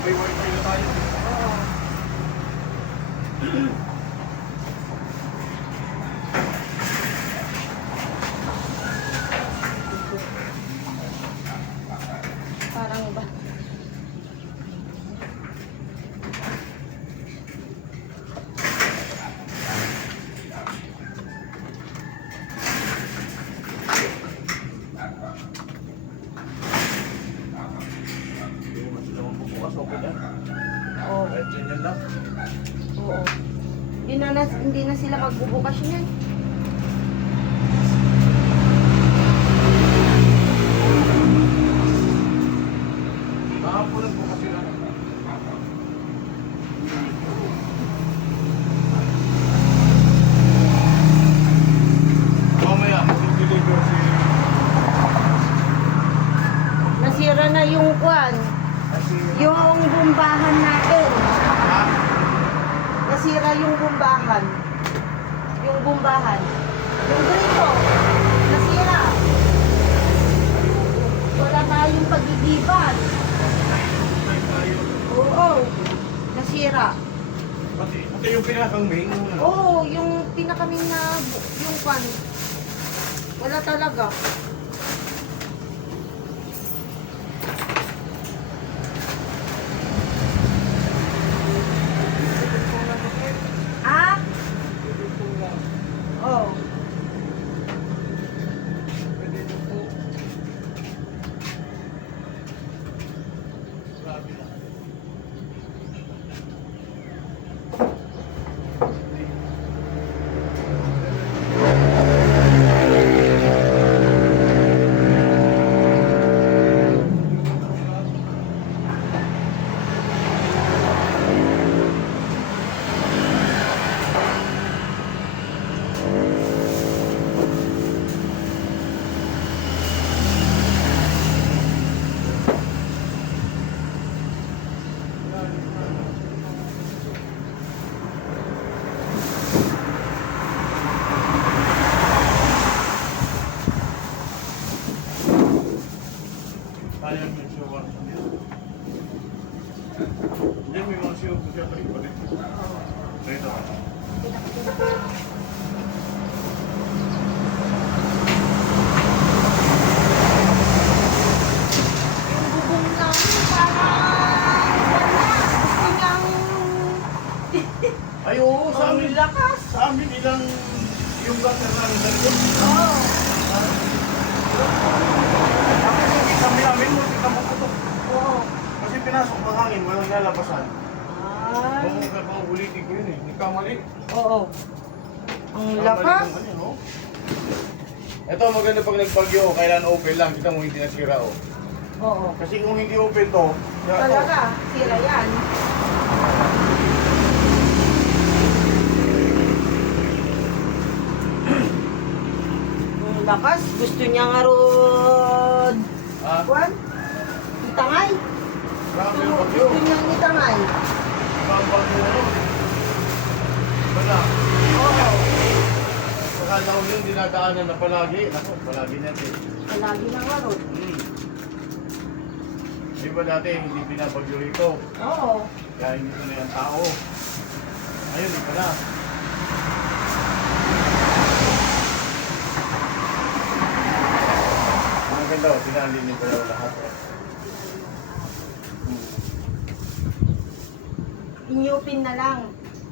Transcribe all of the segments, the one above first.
May wifi na tayo. Oo. Parang ba? Hindi naman sila magbubukas. Okay na. Oo. Kahit ganyan lang. Oo. Hindi na sila magbubukas niyan. Nakapunan po kasi lang. Mamaya, mag-deliver si... Nasira na yung kwan. Yung bumbahan natin. Ha? Nasira yung bumbahan. Yung bumbahan. Yung grito. Nasira. Wala tayong pagigiban. Oo. Nasira. Pati yung pinakang main. Oo, yung pinakaming na yung kwan. Wala talaga. Ah? Oo. Ayaw yung shower. Hindi, may mga siyo po siya pa rin. Dito. Yung bubong namin parang gusto niyang Ay, oo, sa ang amin. lakas. Sa amin ilang yung gutter namin dito. Oo. Bakit hindi kami namin mo, hindi kami putok. Oo. Kasi pinasok ng hangin, walang lalabasan. Ay. Oo, kaya mga ulitin ko yun eh. Hindi kamali. Oo. Ang Kamali lakas. ng ano, no? Ito maganda pag nagpagyo, kailan open lang, kita mo hindi nasira oh. Oo. Kasi kung hindi open to, sira to. Talaga, sira yan. Ang lakas. Gusto niya nga ron. Ah, Kwan? Itangay. grabe yung bagyo. Gusto niyang itangay. Ibang bagyo ano. Wala. Oo. Saka daw yun, dinadaanan na palagi. Naku, palagi natin. Palagi na nga ron. Di ba dati hindi pinapagyo rito? Oo. Kaya hindi ko na yung tao. Ayun, di pala. Ang ganda oh, pinalin niyo pala lahat oh. In-open na lang.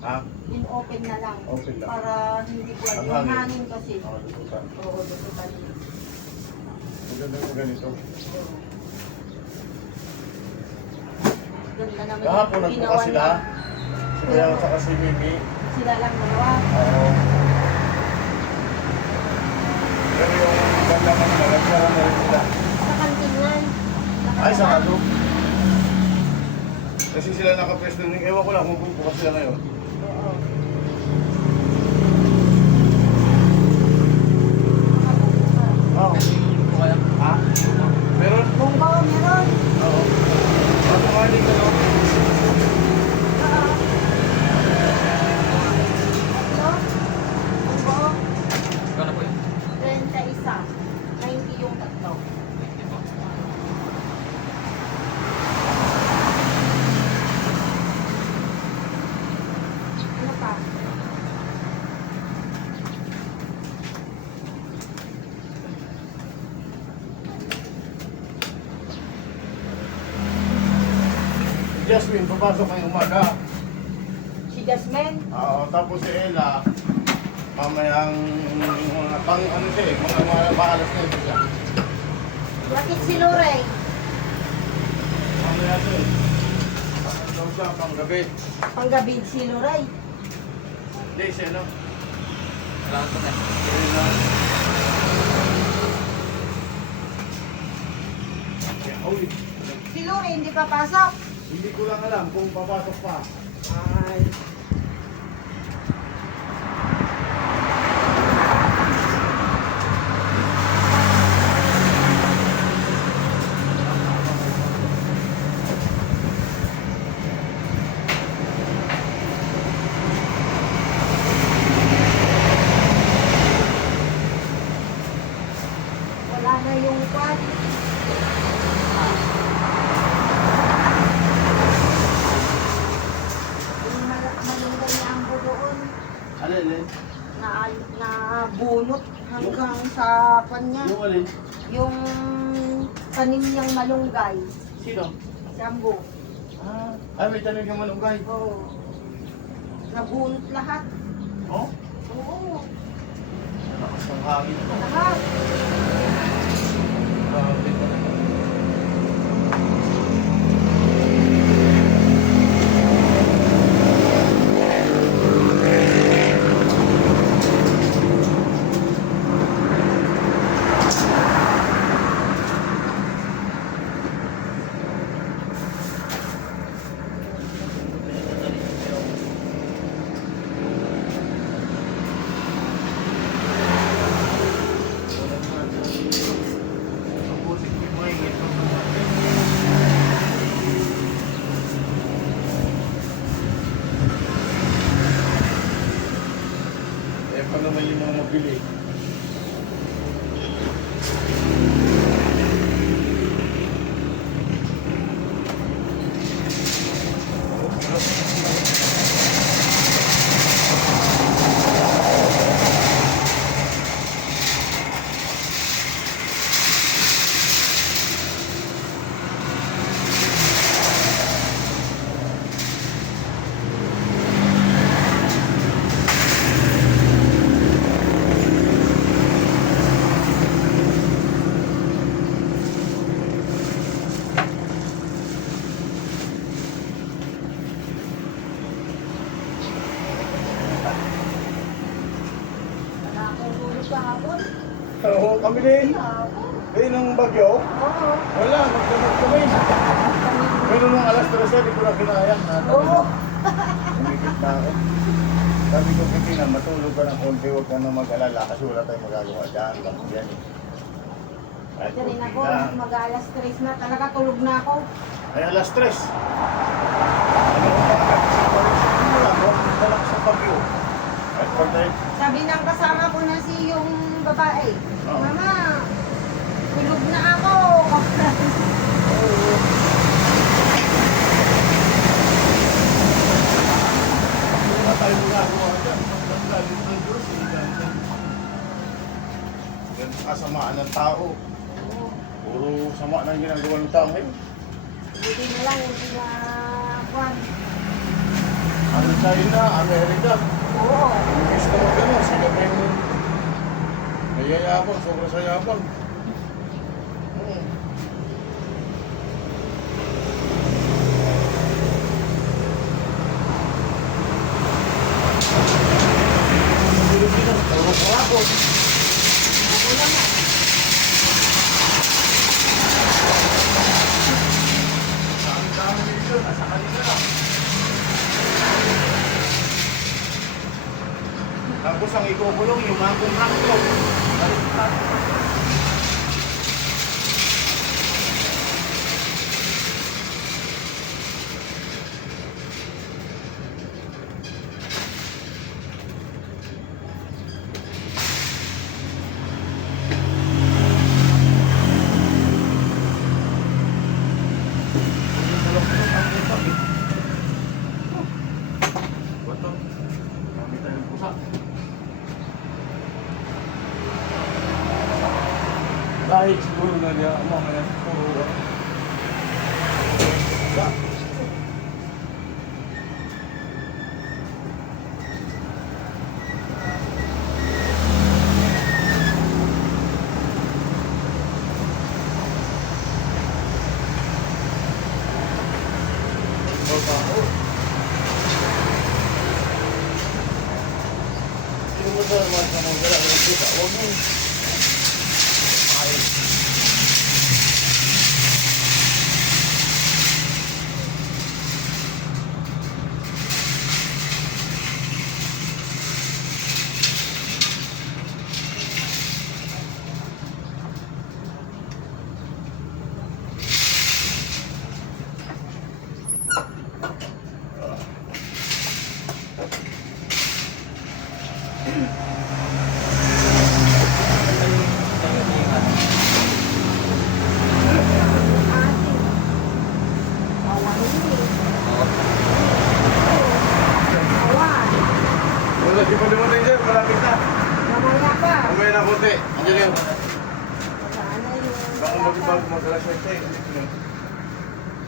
Ha? In-open na lang. Open lang. Para hindi ko Ang yung hangin. hangin kasi. Oo, lututan. Oo, lututan niya. Ang ganda ko ganito. Ganda naman Kahapon yung nagbukas sila. niya. Sila at saka si Mimi. Sila lang dalawa. Oo. Pero yung ganda man nila, nagkaroon na rin sila. Sa kantinan. Ay, sa ato. Kasi sila nakapwesto ng ewan ko lang kung bukas sila ngayon. Oo. Oo. Ha? Meron? Bungko, meron. Oo. Ano nga din ko, no? Oo. Ano? Bungko, Kano po yun? 31. yung tatlo. Ano pa? Jasmine, papasok ngayong umaga. Si Jasmine? Oo, tapos si Ella, mamayang mga pang ano siya eh, mga maalas na ito siya. Bakit si Lorey? Mamaya siya eh. Ano daw siya, pang gabi. Panggabi si Lorey. Hindi, siya ano? Kailangan ko na. Ella. Uy, Si Lorey hindi papasok. hindi ko lang alam kung papasok pa. Ay. Wala na yung kwan. Yung malunggay niya ang doon. Alin? Na bunot hanggang sa kanya. Yung alin? Yung tanim niyang malunggay. Sino? Sambo. Ay, may tanong yung manunggay. Oo. Nabunot lahat. Oh? Oo. Lakas ng hangin. Lahat. Grabe talaga. Ang butik may mahingit pa naman. Eh, pa naman yung mga mabili. Wala akong tulog kahapon. Oo, kami din. Kahapon. Eh, nung bagyo, Oo. wala, magdamag kami. Pero nung alas 3, di ko na kinaya. Oo. Umikit na ako. Sabi ko, Pipina, matulog ka ng konti, huwag ka na mag-alala kasi wala tayong magagawa dyan. Lang yan eh. Kahit Kasi rin konti ako, lang. mag-alas 3 na. Talaga tulog na ako. Ay, alas 3. Ano ko ba? Wala, huwag lang sa bagyo. Kahit pa tayo. Sabi ng kasama ko na si yung babae, Oo. Mama, tulog na ako. Wala tayong magagawa dyan. Pagkalit ng Diyos, eh. Yan kasamaan ng tao. Puro sama na yung ginagawa ng tao ngayon. Buti na lang, hindi na kwan. Ano China, Amerika. Oo. Imbis na mag-ano, sakit na yung nayayabang, sobrang sayabang. Pilipinas, puro kurako. Ako naman. Ang dami dito, nasa kanila lang. Tapos ang ikukulong yung mga kontrakto. Kahit siguro na niya, mamaya siguro. Yung mo sa mga kamagala, huwag mo. Wala, di pa dumating dyan, malapit na. Mamaya pa. Mamaya na konti. Andiyan yun. Sana yung... Baka mag-ibag, mag-alas na siya.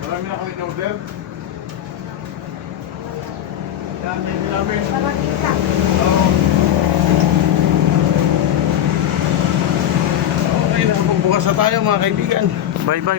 Marami na kami in-order. Yan, hindi namin. Para kita. Oo. Okay, nakapagbukas na tayo mga kaibigan. Bye-bye.